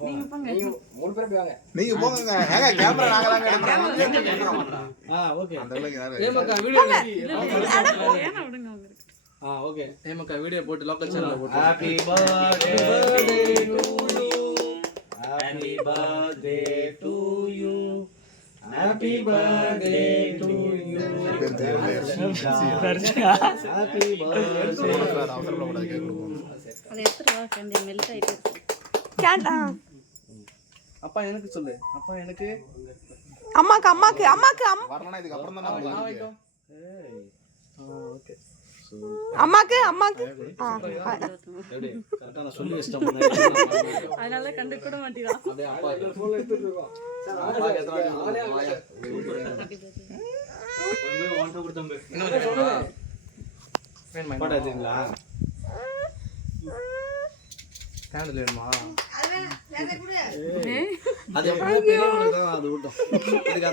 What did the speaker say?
நீங்க போங்க ஏங்க கேமரா நாங்க தான் எடுக்கிறோம். ஓகே அந்த அளவுக்கு யாரு ஏமாக்கா வீடியோ ஓகே ஏமாக்கா வீடியோ போட்டு லோக்கல் சேனல்ல போட்டு happy birthday to you happy birthday to you happy birthday to you happy birthday அவசரப்படாத கேக் கொடுப்போம். அதை எடுத்துட்டு வா கேண்டி மெல்ட் ஆயிட்டு கேட்டா அப்பா எனக்கு சொல்லு அப்பா எனக்கு அம்மாக்கு அம்மாக்கு அம்மாக்கு வரணும்னா இதுக்கு அப்புறம் தான் நான் வைக்கும் ஓகே அம்மாக்கு அம்மாக்கு எப்படி கரெக்ட்டா நான் சொல்லி வச்சிட்டேன் அதனால கண்டு கூட மாட்டீரா அப்படியே அப்பா ஃபோன் எடுத்துட்டு இருக்கோம் அப்பா எத்தனை வாங்க கொடுத்தோம் போட்டோ எடுத்தீங்களா கேண்டில் வேணுமா அது எப்பவுமே பெரியவங்களுக்கு தான் அது விட்டோம் இதுக்கு